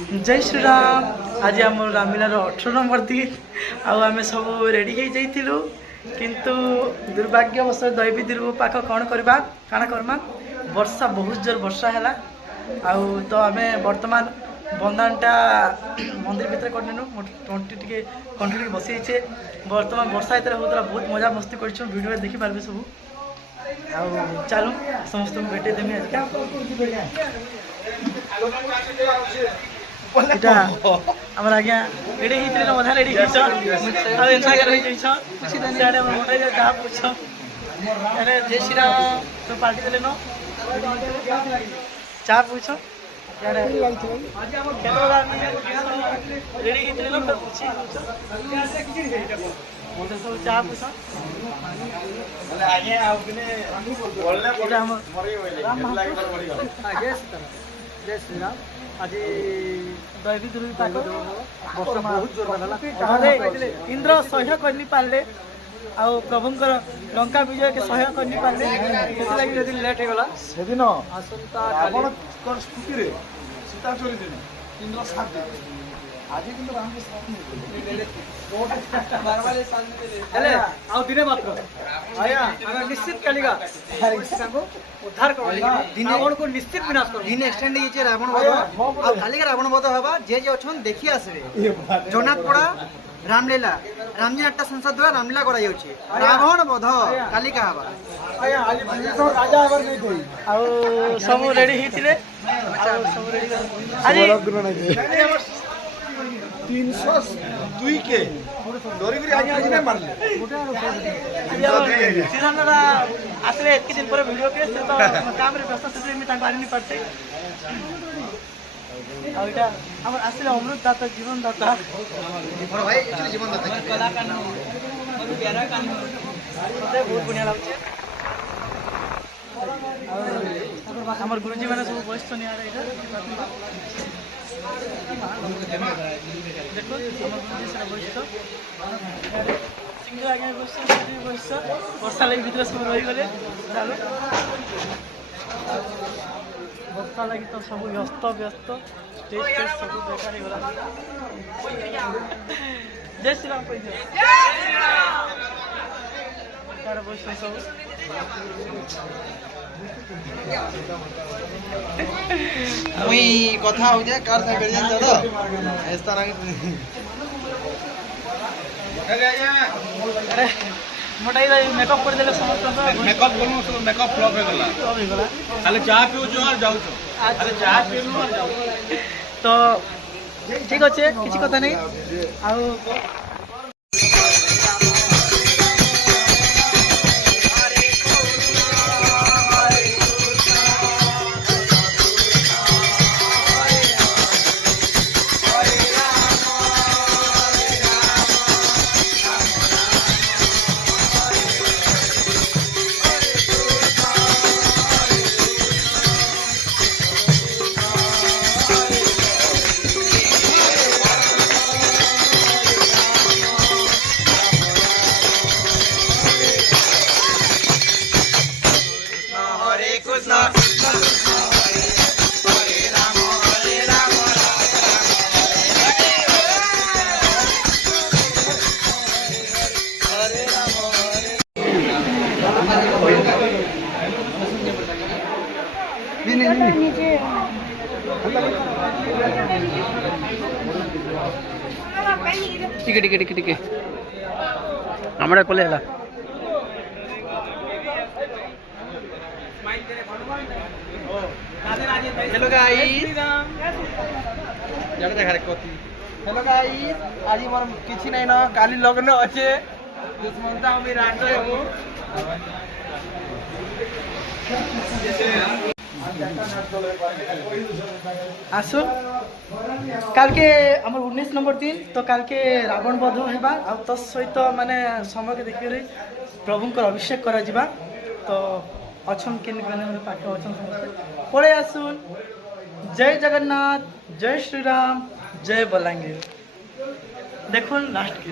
जय श्री राम। आज आम रामलीलार 18 नंबर दिन आम सब रेडी हो जाइलु किंतु दुर्भाग्यवश दैवी पाख कौन करवा काना करमा वर्षा बहुत जोर वर्षा है तो आम बर्तमान बंदानटा मंदिर भीतर कंटिन्यू टे कंटिन्यू बसी बर्तमान वर्षा ये होता बहुत मजा मस्ती कर वीडियो देखिपारे सब चलो समस्त भेटे देमी इटा हमर आज्ञा रेडी हितरे न मधा रेडी हिच आ एना कर रही जइछ कुछ दिन आडे मोटा जा पूछ अरे जय श्री राम तो पार्टी देले न चा पूछ यारे केतो रेडी हितरे न पूछ मोटे सब चा पूछ बोले आगे आ बिने बोलले बोले हम मरी होइले लागे पर मरी गयो आगे जय श्री राम। आज दैवी दुर्विपाक वर्षा बहुत जोर इंद्र सह्य करनी पारे आ प्रभुंकर लंका विजय के सह्य करनी पारे लगी लेट हो गला से दिन आसंता रावण स्तुति रे सीता चोरी दिन इंद्र साथ दे आज किंतु राम के साथ नहीं बारवाले साथ हेले आ दिने मात्र आया हम निश्चित कलिगा को उद्धार कर दिन रावण को निश्चित विनाश कर दिन एक्सटेंड ये रावण वध आ खाली रावण वध हवा जे जे अछन देखि आसबे जगन्नाथ पड़ा रामलीला रामजी नाट्य संसद द्वारा रामलीला करा जाउची रावण वध कालिका हवा आया आज राजा अगर नहीं कोई आ सब रेडी हितिले सब रेडी आज 302 के डोरी आज आज नहीं मारले सीधनरा आसले एतके दिन पर वीडियो के से तो काम रे व्यस्त से मी तांको आनी नहीं पड़ते आ इटा हमर आसले अमृत दाता जीवन दाता बड़ भाई एक्चुअली जीवन दाता कलाकार बहुत प्यारा काम होते बहुत बढ़िया लागছে हमर गुरुजी माने सब बयस नहीं आ रहा इटा देखो सिंह आगे बस वर्षा लगी भीतर सब रही गले चलो वर्षा लगी तो सब व्यस्त व्यस्त स्टेज सब बेकार ही गला जय श्री राम कह तार बस सब मुई कथा हो जाए कार से बैठ जान तो इस तरह अरे मोटाई मेकअप कर देले समस्त मेकअप करू सब मेकअप फ्लॉप हो गला खाली चाह पिउ जो और जाउ तो खाली चाह पिउ और जाउ तो ठीक अच्छे किसी कथा नहीं आउ टिके टिके टिके टिके हमारे पले हला हेलो गाइस जाने देखा रे कथि हेलो गाइस आज मोर किछि नै न काली लग्न अछि दुश्मनता हम रात हेबो आसो काल के हमर 19 नंबर दिन तो काल के रावण वध हेबा आ तो सहित माने समय के देखिरे प्रभु को अभिषेक करा जिबा तो अछन के माने पाठ अछन समस्त पळे आसुन जय जगन्नाथ जय श्री राम जय बलांगीर देखो लास्ट के